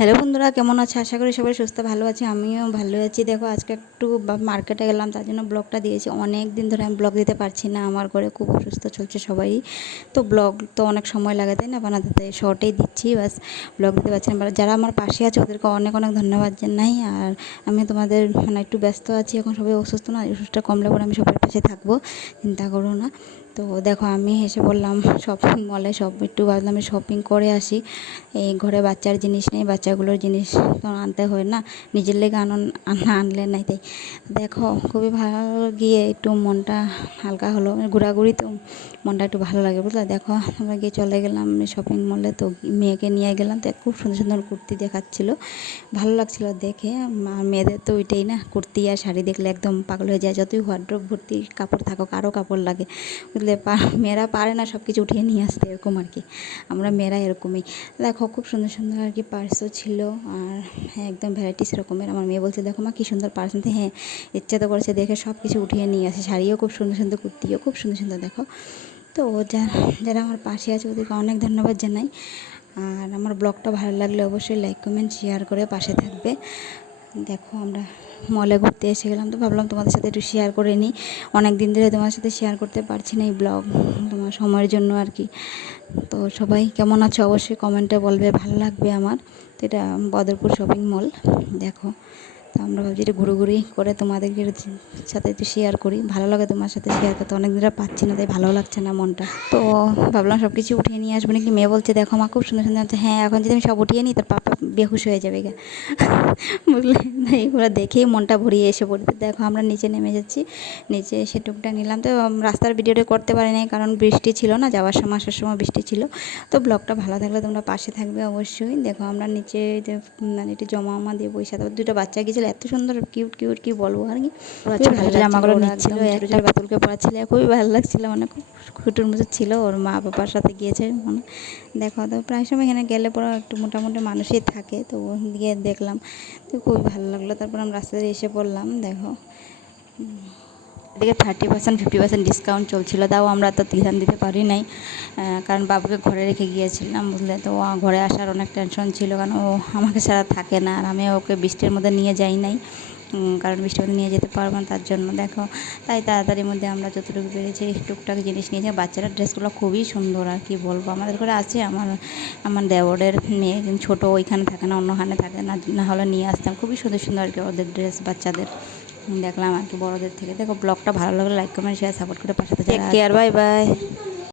Hello বন্ধুরা, কেমন আছে? আশা করি সবাই সুস্থ ভালো আছে। আমিও ভালো আছি। দেখো আজকে একটু মার্কেটে গেলাম, তার জন্য ব্লগটা দিয়েছি। অনেক দিন ধরে আমি ব্লগ দিতে পারছি না, আমার ঘরে খুব অসুস্থ চলছে সবাই। তো ব্লগ তো অনেক সময় লাগে, তাই না বানাতে, তাই শর্টেই দিচ্ছি, বাস ব্লগ দিতে পারছি না। যারা আমার পাশে আছে ওদেরকে অনেক অনেক ধন্যবাদ জানাই। আর আমি তোমাদের একটু ব্যস্ত আছি, এখন সবাই অসুস্থ না, অসুস্থটা কমলে পরে আমি সবার পাশে থাকবো, চিন্তা করো না। তো দেখো আমি এসে বললাম শপিং মলে, একটু ভাবলাম শপিং করে আসি। এই ঘরে বাচ্চার জিনিস নেই, বাচ্চাগুলোর জিনিস তো আনতে হয় না, নিজের লেগে আনলে নাই। তাই দেখো খুবই ভালো, গিয়ে একটু মনটা হালকা হলো, ঘোরাঘুরি তো মনটা একটু ভালো লাগে, বুঝলে। দেখো আমরা গিয়ে চলে গেলাম শপিং মলে, তো মেয়েকে নিয়ে গেলাম। তো খুব সুন্দর সুন্দর কুর্তি দেখাচ্ছিলো, ভালো লাগছিল দেখে। আর মেয়েদের তো ওইটাই না, কুর্তি আর শাড়ি দেখলে একদম পাগল হয়ে যায়। যতই ওয়ার্ড্রোব ভর্তি কাপড় থাকুক, আরও কাপড় লাগে, বুঝলে। মেয়েরা পারে না সব কিছু উঠিয়ে নিয়ে আসতে, এরকম আর কি, আমরা মেয়েরা এরকমই। দেখো খুব সুন্দর সুন্দর আর কি পার্সও ছিল, আর হ্যাঁ একদম ভ্যারাইটিস রকমের। আমার মেয়ে বলছে দেখো মা কী সুন্দর পার্স নিতে। হ্যাঁ, ইচ্ছা তো করেছে দেখে সব কিছু উঠিয়ে নিয়ে আসে, শাড়িও খুব সুন্দর সুন্দর, কুর্তিও খুব সুন্দর সুন্দর। দেখো তো যারা আমার পাশে আছে ওদেরকে অনেক ধন্যবাদ জানাই। আর আমার ব্লগটা ভালো লাগলে অবশ্যই লাইক কমেন্ট শেয়ার করে পাশে থাকবে। দেখো আমরা মলে ঘুরতে এসে গেলাম, তো ভাবলাম তোমাদের সাথে একটু শেয়ার করে নিই। অনেক দিন ধরে তোমার সাথে শেয়ার করতে পারছি না এই ব্লগ, তোমার সময়ের জন্য আর কি। তো সবাই কেমন আছো অবশ্যই কমেন্টে বলবে, ভালো লাগবে আমার। তো এটা বদরপুর শপিং মল। দেখো তো আমরা ভাবছি এটা ঘুরোঘুরি করে তোমাদেরকে সাথে একটু শেয়ার করি, ভালো লাগে তোমার সাথে শেয়ার করতে। অনেক দিন পাচ্ছি না, তাই ভালো লাগছে না মনটা। তো ভাবলাম সব কিছু উঠিয়ে নিয়ে আসবো নাকি। মেয়ে বলছে দেখো মা খুব সুন্দর সুন্দর। হ্যাঁ, এখন যদি আমি সব উঠিয়ে নিই তোর পাপা বেহুশ হয়ে যাবে গা, বুঝলে। এইগুলো দেখেই মনটা ভরিয়ে এসে পড়বে। দেখো আমরা নিচে নেমে যাচ্ছি, নিচে এসে টুকটাক নিলাম। তো রাস্তার ভিডিওটা করতে পারি নাই, কারণ বৃষ্টি ছিল না, যাওয়ার সময় আসার সময় বৃষ্টি ছিল। তো ব্লগটা ভালো থাকলে তোমরা পাশে থাকবে অবশ্যই। দেখো আমরা নিচে যে মানে একটু জমা দিয়ে বসে, তারপর দুটো বাচ্চা গিয়েছিলো, এত সুন্দর কিউট কিউট কি বলবো আর কি। ভালো জামাগুলো নিচ্ছিল, একটা বাতুলকে পড়াচ্ছিল, খুবই ভালো লাগছিলো, মানে খুব খুটুর মুচুর ছিল। ওর মা বাবার সাথে গিয়েছে মানে। দেখো তো প্রায় সময় এখানে গেলে পরে একটু মোটামুটি মানুষই থাকে, তো গিয়ে দেখলাম, তো খুবই ভালো লাগলো। তারপর আমরা রাস্তায় এসে পড়লাম। দেখো এদিকে 30% 50% ডিসকাউন্ট চলছিল, তাও আমরা তো ধ্যান দিতে পারি নাই, কারণ বাবুকে ঘরে রেখে গিয়েছিলাম, বুঝলে। তো ঘরে আসার অনেক টেনশন ছিল, কারণ ও আমাকে ছাড়া থাকে না, আর আমি ওকে বৃষ্টির মধ্যে নিয়ে যাই নাই, কারণ বৃষ্টির মধ্যে নিয়ে যেতে পারবো না, তার জন্য। দেখো তাই তাড়াতাড়ির মধ্যে আমরা যতটুকু পেরেছি টুকটাক জিনিস নিয়েছি। বাচ্চারা ড্রেসগুলো খুবই সুন্দর, আর কি বলবো। আমাদের ঘরে আছে, আমার দেওরের মেয়ে ছোটো, ওইখানে থাকে না, অন্যখানে থাকে না, না হলে নিয়ে আসতাম। খুবই সুন্দর সুন্দর আর কি ওদের ড্রেস, বাচ্চাদের দেখলাম আর কি, বড়োদের থেকে। দেখো ব্লগটা ভালো লাগলে লাইক কমেন্ট শেয়ার সাপোর্ট করে পাশে থাকতে। Take care, bye by.